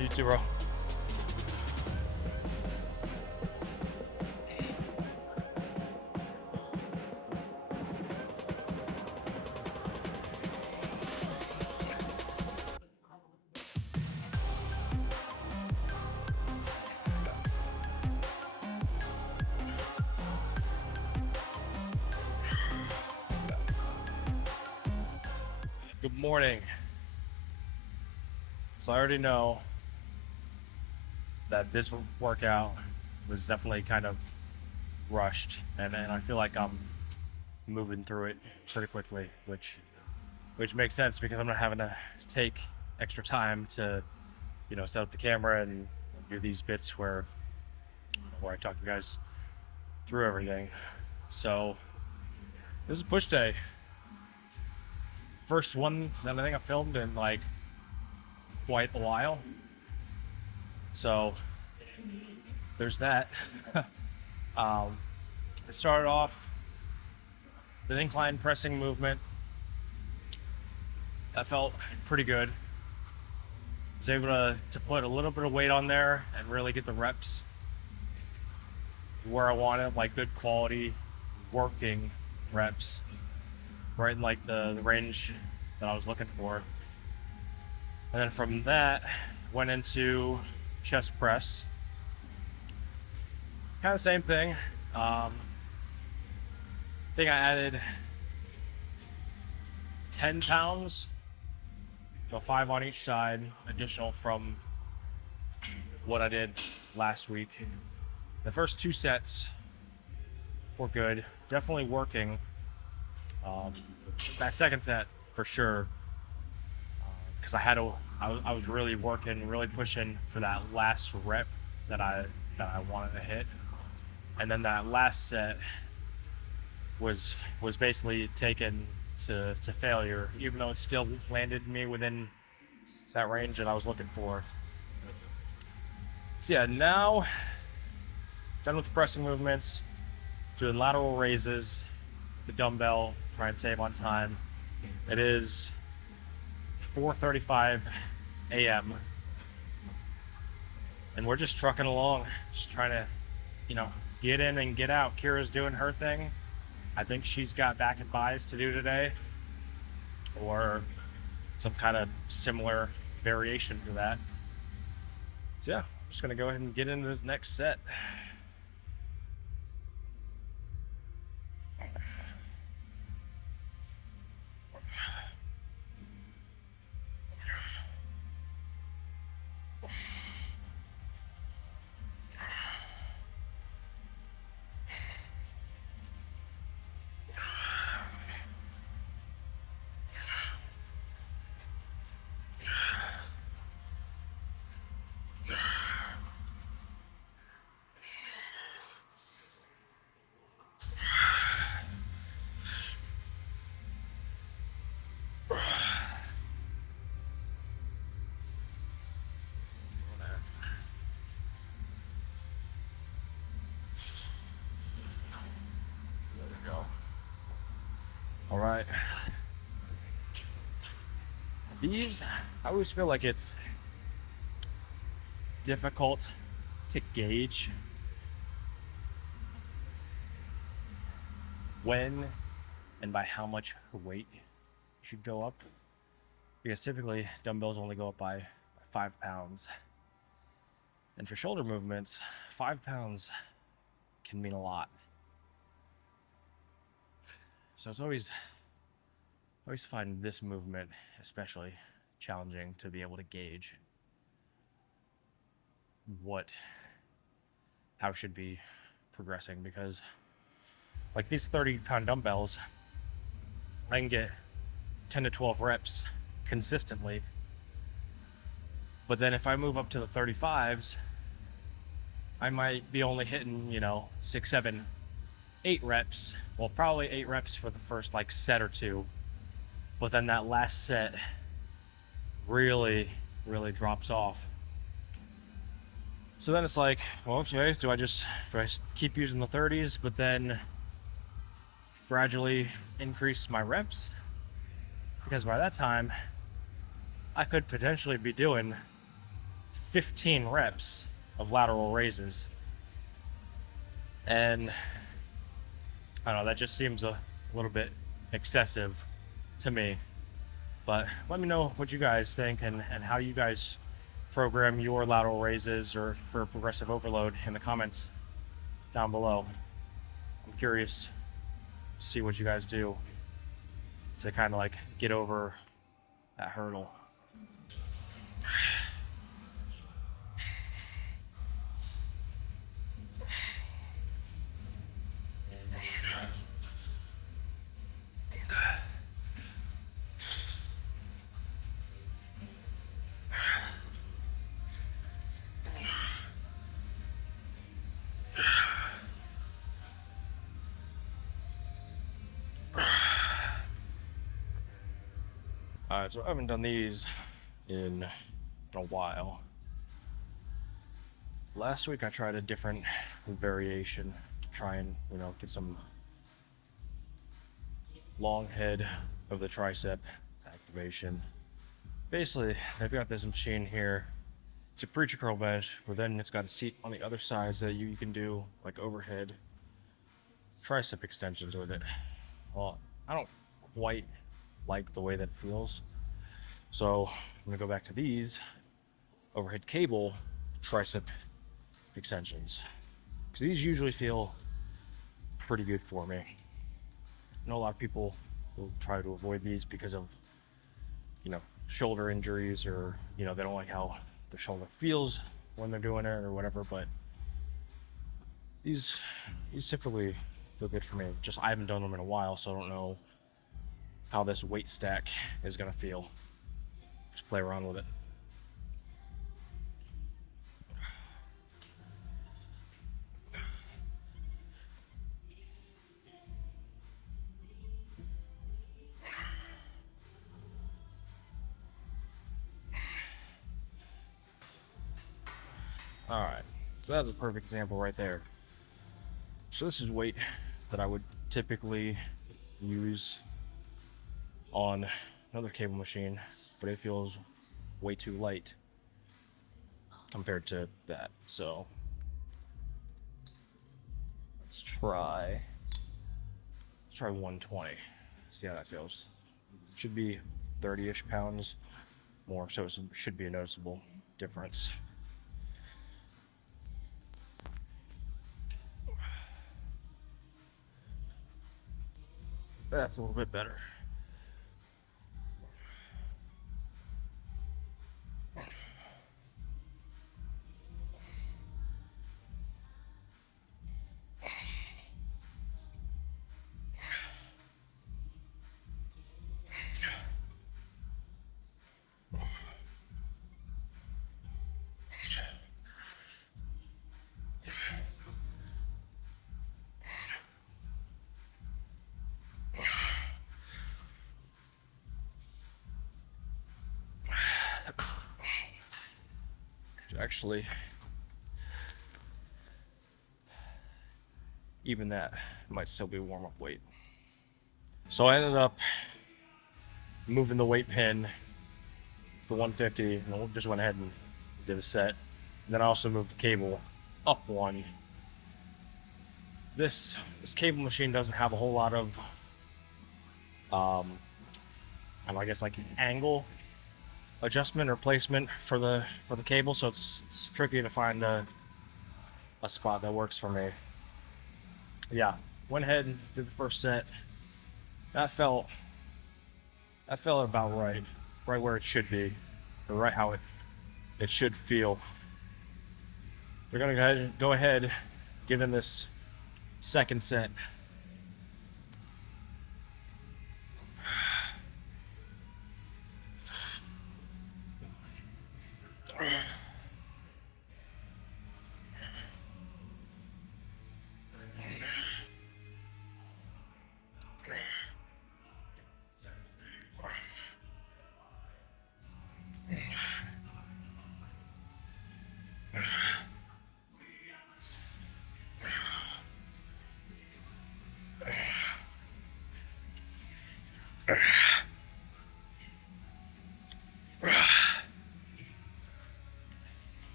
You too, bro. Good morning. So I already know that this workout was definitely kind of rushed, and I feel like I'm moving through it pretty quickly, which makes sense because I'm not having to take extra time to, set up the camera and do these bits where I talk you guys through everything. So this is push day. First one that I think I filmed in like quite a while. So there's that. It started off the incline pressing movement. That felt pretty good. Was able to put a little bit of weight on there and really get the reps where I wanted, like good quality working reps, right in like the range that I was looking for. And then from that, went into chest press. Kind of same thing. I think I added 10 pounds, so 5 on each side, additional from what I did last week. The first 2 sets were good, definitely working. That second set for sure, because I was really working, really pushing for that last rep that I wanted to hit, and then that last set was basically taken to failure, even though it still landed me within that range that I was looking for. So yeah, now done with the pressing movements, doing lateral raises, the dumbbell, try and save on time. It is 4:35 a.m. and we're just trucking along, just trying to, get in and get out. Kira's doing her thing. I think she's got back and buys to do today, or some kind of similar variation to that. So yeah, I'm just gonna go ahead and get into this next set. All right. These, I always feel like it's difficult to gauge when and by how much weight you should go up, because typically dumbbells only go up by 5 pounds. And for shoulder movements, 5 pounds can mean a lot. So it's always find this movement especially challenging to be able to gauge how it should be progressing, because like these 30-pound dumbbells, I can get 10 to 12 reps consistently. But then if I move up to the 35s, I might be only hitting, 6, 7, 8 reps. Well, probably 8 reps for the first like set or two. But then that last set really, really drops off. So then it's like, well, okay, do I keep using the 30s, but then gradually increase my reps? Because by that time, I could potentially be doing 15 reps of lateral raises. And I don't know, that just seems a little bit excessive to me. But let me know what you guys think and how you guys program your lateral raises or for progressive overload in the comments down below. I'm curious to see what you guys do to kind of like get over that hurdle. Alright, so I haven't done these in a while. Last week I tried a different variation to try and, get some long head of the tricep activation. Basically, they've got this machine here. It's a preacher curl bench, but then it's got a seat on the other side so that you can do like overhead tricep extensions with it. Well, I don't quite like the way that feels, so I'm gonna go back to these overhead cable tricep extensions, because these usually feel pretty good for me. I know a lot of people will try to avoid these because of shoulder injuries, or they don't like how the shoulder feels when they're doing it or whatever, but these typically feel good for me. Just I haven't done them in a while, so I don't know how this weight stack is gonna feel. Just play around with it. All right, so that's a perfect example right there. So this is weight that I would typically use on another cable machine, but it feels way too light compared to that. So let's try 120. See how that feels. Should be 30-ish pounds more, so it should be a noticeable difference. That's a little bit better. Actually, even that might still be warm-up weight. So I ended up moving the weight pin to 150, and just went ahead and did a set. And then I also moved the cable up one. This cable machine doesn't have a whole lot of, I guess like angle adjustment or placement for the cable, so it's tricky to find a spot that works for me. Yeah, went ahead and did the first set. That felt about right where it should be, or right how it should feel. We're gonna go ahead, give in this second set.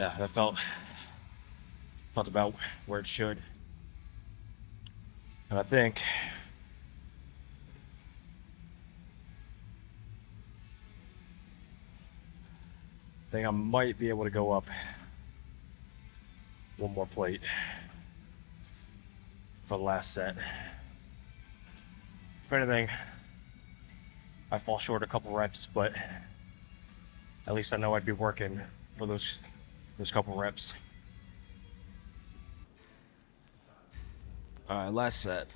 Yeah, that felt about where it should. And I think I might be able to go up one more plate for the last set. If anything, I fall short a couple reps, but at least I know I'd be working for those couple reps. All right, last set.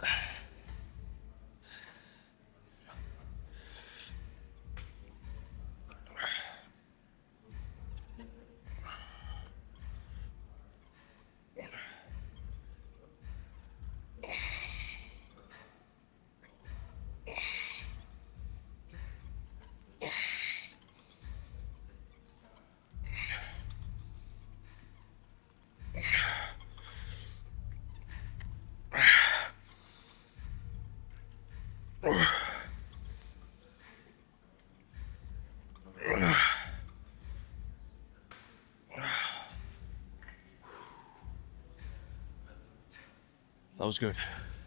That was good.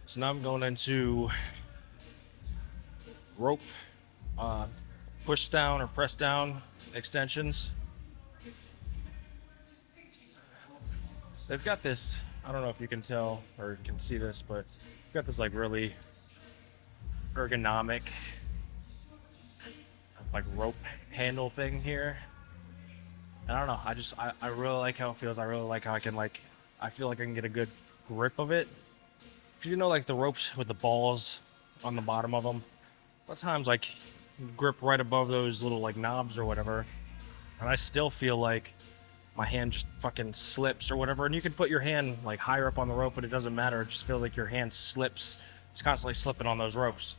So now I'm going into rope, push down or press down extensions. They've got this, I don't know if you can tell or can see this, but they've got this like really ergonomic like rope handle thing here. And I don't know, I really like how it feels. I really like how I feel like I can get a good grip of it. Because you know, like the ropes with the balls on the bottom of them, a lot of times like grip right above those little like knobs or whatever, and I still feel like my hand just fucking slips or whatever. And you can put your hand like higher up on the rope, but it doesn't matter. It just feels like your hand slips. It's constantly slipping on those ropes.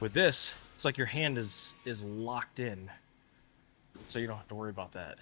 With this, it's like your hand is locked in, so you don't have to worry about that.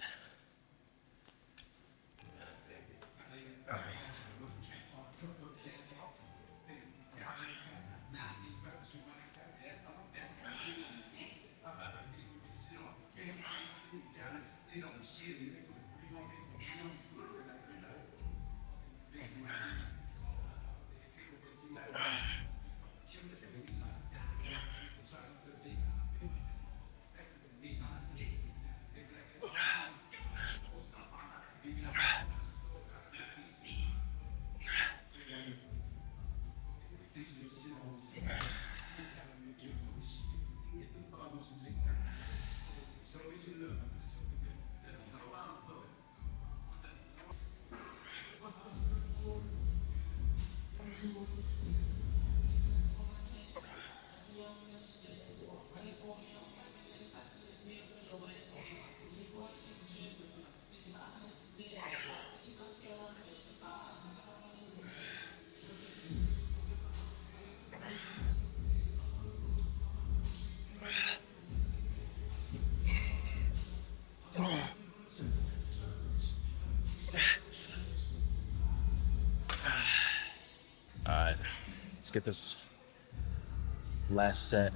All right, let's get this last set.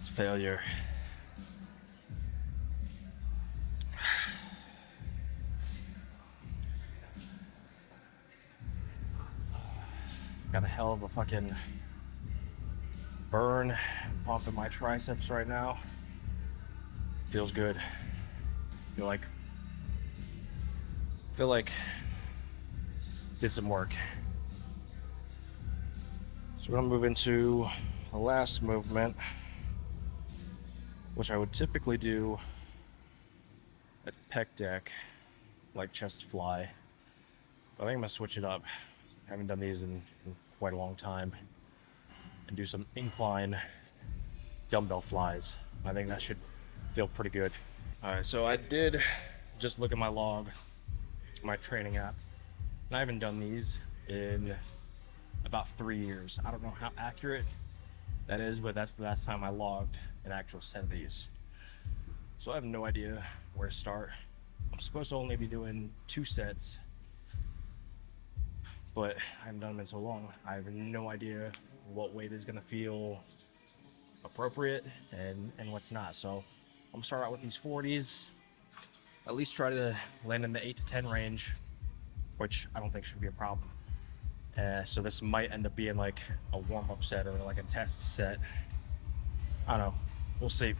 It's failure. Got a hell of a fucking burn and pump in my triceps right now. Feels good. Feel like did some work. So we're gonna move into the last movement, which I would typically do at pec deck, like chest fly. I think I'm gonna switch it up. I haven't done these in quite a long time, and do some incline dumbbell flies. I think that should feel pretty good. All right, so I did just look at my log, my training app, and I haven't done these in about 3 years. I don't know how accurate that is, but that's the last time I logged an actual set of these. So I have no idea where to start. I'm supposed to only be doing 2 sets, but I haven't done them in so long. I have no idea what weight is gonna feel appropriate and what's not. So I'm gonna start out with these 40s. At least try to land in the 8 to 10 range, which I don't think should be a problem. So this might end up being like a warm-up set or like a test set. I don't know. We'll see.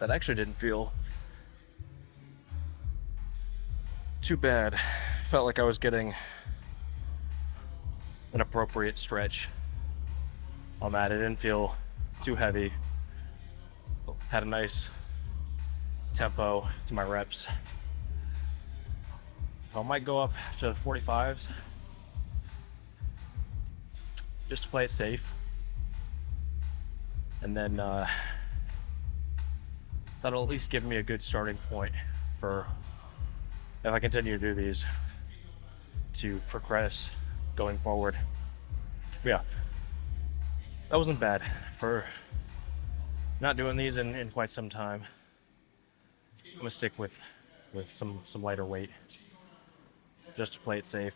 That actually didn't feel too bad. Felt like I was getting an appropriate stretch on that. It didn't feel too heavy. Had a nice tempo to my reps. I might go up to 45s just to play it safe. And then that'll at least give me a good starting point for, if I continue to do these, to progress going forward. But yeah, that wasn't bad for not doing these in quite some time. I'm gonna stick with some lighter weight just to play it safe.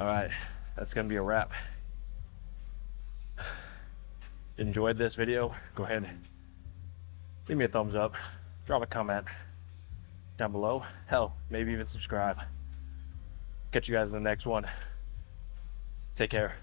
All right, that's gonna be a wrap. Enjoyed this video? Go ahead, leave me a thumbs up, drop a comment down below. Hell, maybe even subscribe. Catch you guys in the next one. Take care.